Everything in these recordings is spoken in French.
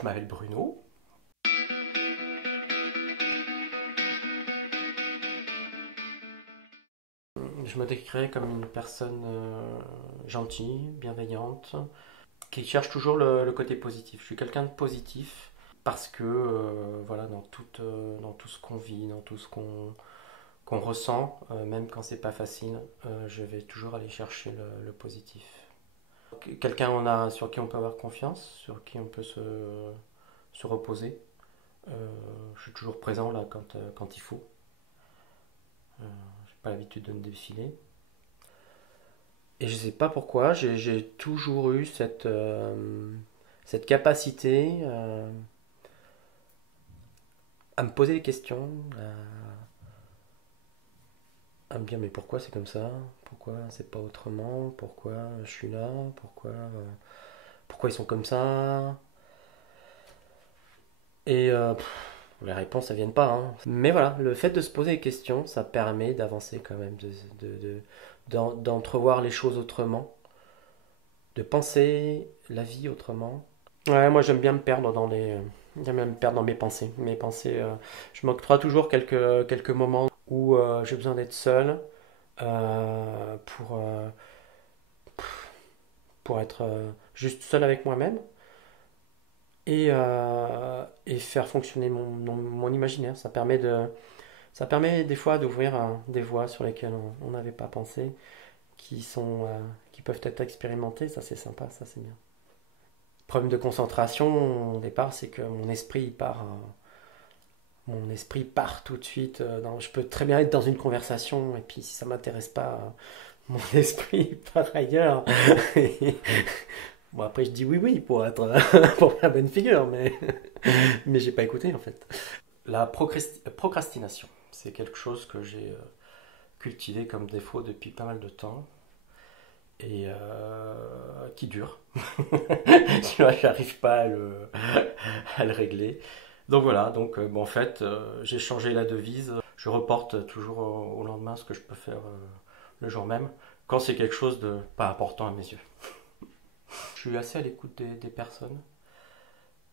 Je m'appelle Bruno. Je me décrirais comme une personne gentille, bienveillante, qui cherche toujours le côté positif. Je suis quelqu'un de positif parce que voilà, dans tout ce qu'on vit, dans tout ce qu'on ressent, même quand c'est pas facile, je vais toujours aller chercher le positif. Quelqu'un sur qui on peut avoir confiance, sur qui on peut se reposer. Je suis toujours présent là quand il faut. Je n'ai pas l'habitude de me défiler. Et je sais pas pourquoi, j'ai toujours eu cette capacité à me poser des questions, à me dire mais pourquoi c'est comme ça? Pourquoi c'est pas autrement? Pourquoi je suis là? Pourquoi ils sont comme ça? Et les réponses elles viennent pas, hein. Mais voilà, le fait de se poser des questions, ça permet d'avancer quand même, d'entrevoir les choses autrement, de penser la vie autrement. Ouais, moi j'aime bien me perdre j'aime bien me perdre dans mes pensées. Je m'octroie toujours quelques moments où j'ai besoin d'être seul pour pour être juste seul avec moi-même et faire fonctionner mon imaginaire. Ça permet des fois d'ouvrir des voies sur lesquelles on n'avait pas pensé, qui peuvent être expérimentées. Ça c'est sympa, ça c'est bien. Le problème de concentration au départ, c'est que mon esprit part tout de suite. Je peux très bien être dans une conversation et puis si ça m'intéresse pas, mon esprit part ailleurs. Bon après je dis oui oui pour être pour faire bonne figure, mais j'ai pas écouté en fait. La procrastination, c'est quelque chose que j'ai cultivé comme défaut depuis pas mal de temps et qui dure. J'arrive pas à le régler. Donc voilà, bon, en fait, j'ai changé la devise. Je reporte toujours au lendemain ce que je peux faire le jour même, quand c'est quelque chose de pas important à mes yeux. Je suis assez à l'écoute des personnes.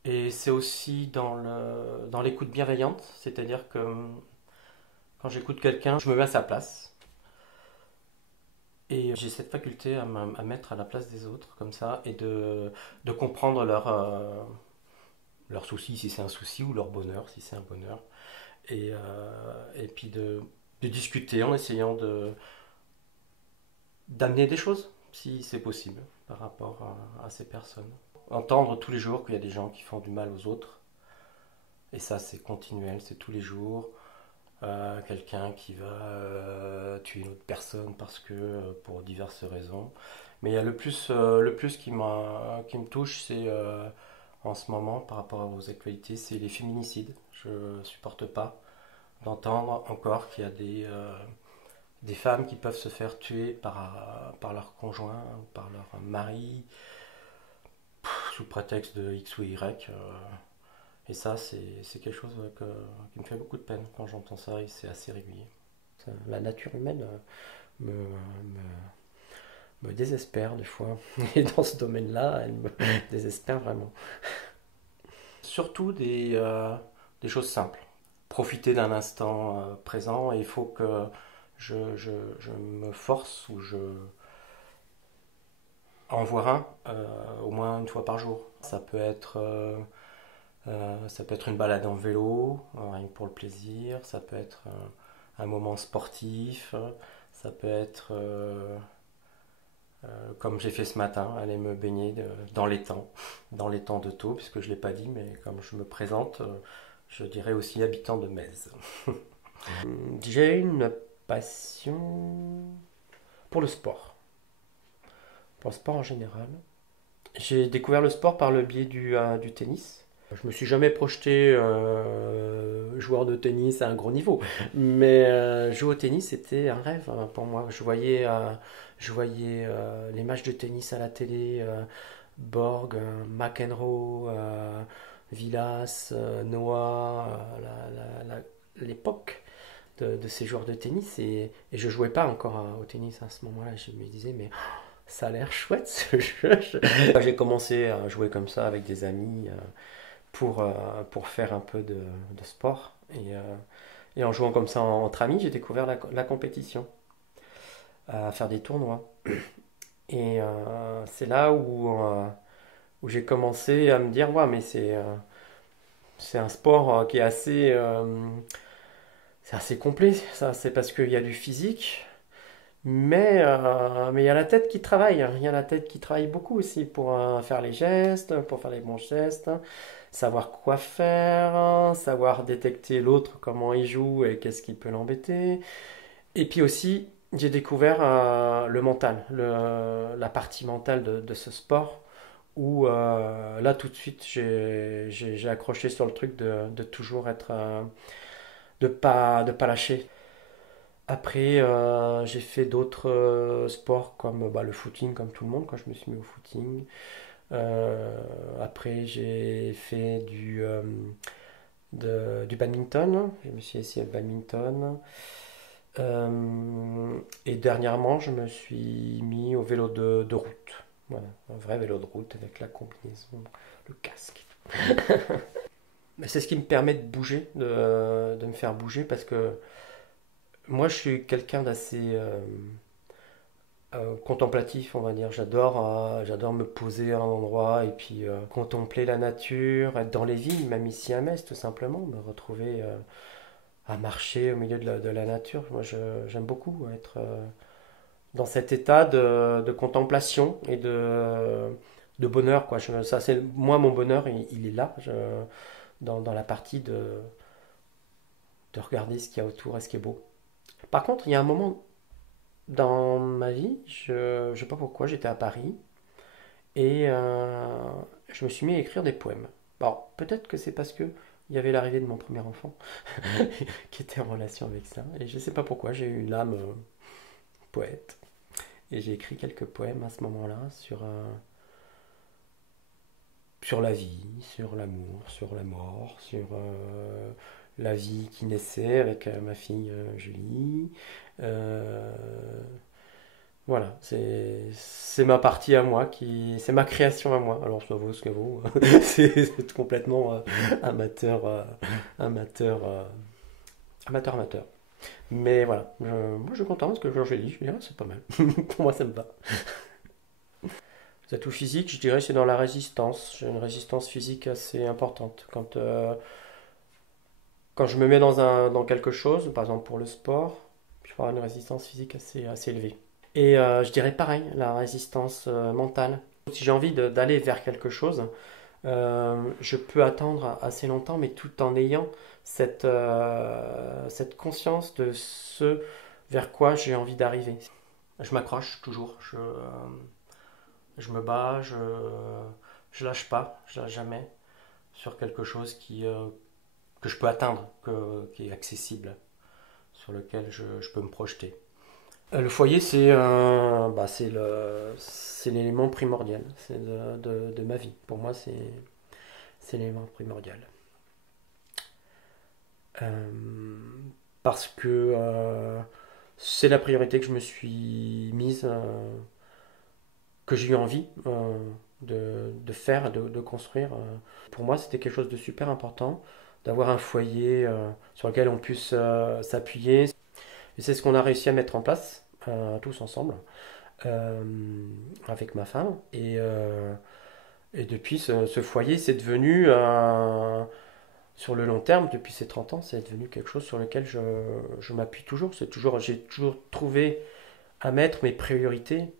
Et c'est aussi dans l'écoute bienveillante, c'est-à-dire que quand j'écoute quelqu'un, je me mets à sa place. Et j'ai cette faculté à mettre à la place des autres, comme ça, et de comprendre leur souci, si c'est un souci, ou leur bonheur, si c'est un bonheur. Et puis de discuter en essayant d'amener des choses, si c'est possible, par rapport à ces personnes. Entendre tous les jours qu'il y a des gens qui font du mal aux autres, et ça c'est continuel, c'est tous les jours. Quelqu'un qui va tuer une autre personne parce que pour diverses raisons. Mais il y a le plus qui me touche, c'est en ce moment par rapport aux actualités, c'est les féminicides. Je supporte pas d'entendre encore qu'il y a des femmes qui peuvent se faire tuer par leur conjoint, par leur mari, sous prétexte de X ou Y. Et ça, c'est quelque chose qui me fait beaucoup de peine quand j'entends ça et c'est assez régulier. La nature humaine me, me désespère des fois. Et dans ce domaine-là, elle me désespère vraiment. Surtout des choses simples. Profiter d'un instant présent et il faut que je me force ou je en voir un au moins une fois par jour. Ça peut être une balade en vélo, rien que pour le plaisir. Ça peut être un moment sportif. Ça peut être, comme j'ai fait ce matin, aller me baigner dans les temps de Thau, puisque je ne l'ai pas dit, mais comme je me présente, je dirais aussi habitant de Metz. J'ai une passion pour le sport. Pour le sport en général. J'ai découvert le sport par le biais du tennis. Je me suis jamais projeté joueur de tennis à un gros niveau, mais jouer au tennis c'était un rêve pour moi. Je voyais les matchs de tennis à la télé, Borg, McEnroe, Villas, Noah, l'époque de ces joueurs de tennis et je jouais pas encore au tennis à ce moment-là. Je me disais mais ça a l'air chouette ce jeu. J'ai commencé à jouer comme ça avec des amis. pour faire un peu de sport. Et en jouant comme ça entre amis, j'ai découvert la compétition, à faire des tournois. Et c'est là où j'ai commencé à me dire, ouais, mais c'est un sport qui est c'est assez complet. Ça, c'est parce qu'il y a du physique, mais il y a la tête qui travaille. Il y a la tête qui travaille beaucoup aussi pour faire les gestes, pour faire les bons gestes, savoir quoi faire, savoir détecter l'autre, comment il joue et qu'est-ce qui peut l'embêter. Et puis aussi, j'ai découvert le mental, la partie mentale de ce sport, où là tout de suite j'ai accroché sur le truc de toujours être, de pas lâcher. Après, j'ai fait d'autres sports comme bah, le footing, comme tout le monde, quand je me suis mis au footing. Après, j'ai fait du badminton. Je me suis essayé au badminton. Et dernièrement, je me suis mis au vélo de route. Voilà, un vrai vélo de route avec la combinaison, le casque. Mais c'est ce qui me permet de bouger, de me faire bouger parce que moi, je suis quelqu'un d'assez contemplatif, on va dire. J'adore me poser à un endroit et puis contempler la nature, être dans les villes, même ici à Metz, tout simplement, me retrouver à marcher au milieu de la nature. Moi, j'aime beaucoup être dans cet état de contemplation et de bonheur, quoi. Ça, c'est moi mon bonheur, il est là, dans la partie de regarder ce qu'il y a autour et ce qui est beau. Par contre, il y a un moment dans ma vie, je ne sais pas pourquoi, j'étais à Paris et je me suis mis à écrire des poèmes. Alors, peut-être que c'est parce que il y avait l'arrivée de mon premier enfant qui était en relation avec ça. Et je ne sais pas pourquoi, j'ai eu une âme poète. Et j'ai écrit quelques poèmes à ce moment-là sur la vie, sur l'amour, sur la mort, sur la vie qui naissait avec ma fille Julie. Euh, voilà, c'est ma partie à moi, c'est ma création à moi. Alors ça vaut ce que vaut. C'est complètement amateur, amateur, amateur. Mais voilà, moi je suis content parce que quand je l'ai dit, je me dis, ah, c'est pas mal. Pour moi ça me va. Les atouts physiques, je dirais, c'est dans la résistance. J'ai une résistance physique assez importante. Quand je me mets dans quelque chose, par exemple pour le sport, je vais avoir une résistance physique assez élevée. Et je dirais pareil, la résistance mentale. Si j'ai envie d'aller vers quelque chose, je peux attendre assez longtemps, mais tout en ayant cette conscience de ce vers quoi j'ai envie d'arriver. Je m'accroche toujours, je me bats, je lâche pas, je lâche jamais sur quelque chose que je peux atteindre, qui est accessible, sur lequel je peux me projeter. Le foyer, c'est l'élément primordial, c'est de ma vie. Pour moi, c'est l'élément primordial. Euh, Parce que c'est la priorité que je me suis mise, que j'ai eu envie de faire, de construire. Pour moi, c'était quelque chose de super important, d'avoir un foyer sur lequel on puisse s'appuyer. Et c'est ce qu'on a réussi à mettre en place, tous ensemble, euh, avec ma femme. Et depuis, ce foyer, c'est devenu, sur le long terme, depuis ces 30 ans, c'est devenu quelque chose sur lequel je m'appuie toujours. J'ai toujours trouvé à mettre mes priorités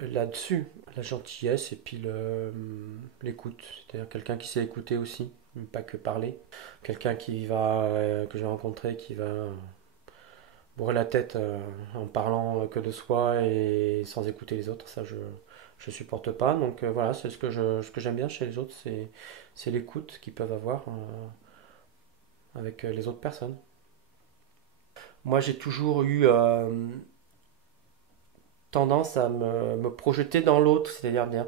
là-dessus. La gentillesse et puis l'écoute. C'est-à-dire quelqu'un qui sait écouter aussi, pas que parler. Quelqu'un que j'ai rencontré qui va bourrer la tête en parlant que de soi et sans écouter les autres, ça je supporte pas. Donc voilà, c'est ce que j'aime bien chez les autres, c'est l'écoute qu'ils peuvent avoir avec les autres personnes. Moi, j'ai toujours eu tendance à me projeter dans l'autre, c'est-à-dire dire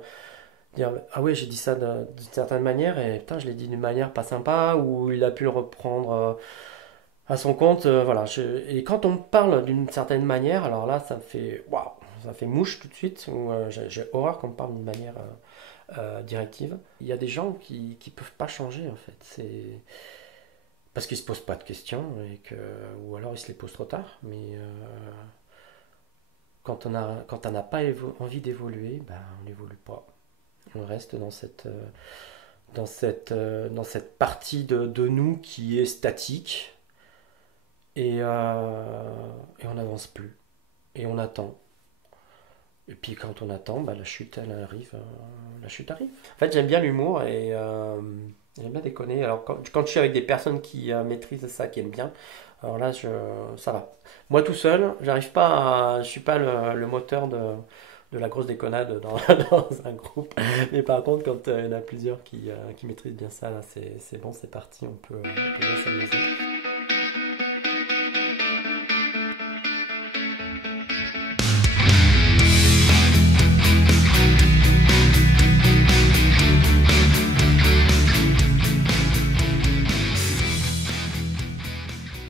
ah oui, j'ai dit ça d'une certaine manière et putain, je l'ai dit d'une manière pas sympa ou il a pu le reprendre à son compte. Voilà. Et quand on me parle d'une certaine manière, alors là, ça me fait waouh, ça fait mouche tout de suite. Ou j'ai horreur qu'on me parle d'une manière directive. Il y a des gens qui peuvent pas changer en fait. C'est parce qu'ils se posent pas de questions ou alors ils se les posent trop tard. Mais quand on n'a pas envie d'évoluer, ben, on n'évolue pas. On reste dans cette partie de nous qui est statique et on n'avance plus. Et on attend. Et puis quand on attend, bah, la chute, elle arrive. La chute arrive. En fait, j'aime bien l'humour et j'aime bien déconner. Alors quand je suis avec des personnes qui maîtrisent ça, qui aiment bien, alors là, ça va. Moi tout seul, j'arrive pas je suis pas le moteur de la grosse déconnade dans un groupe. Mais par contre, quand il y en a plusieurs qui maîtrisent bien ça, là, c'est bon, c'est parti, on peut bien s'amuser.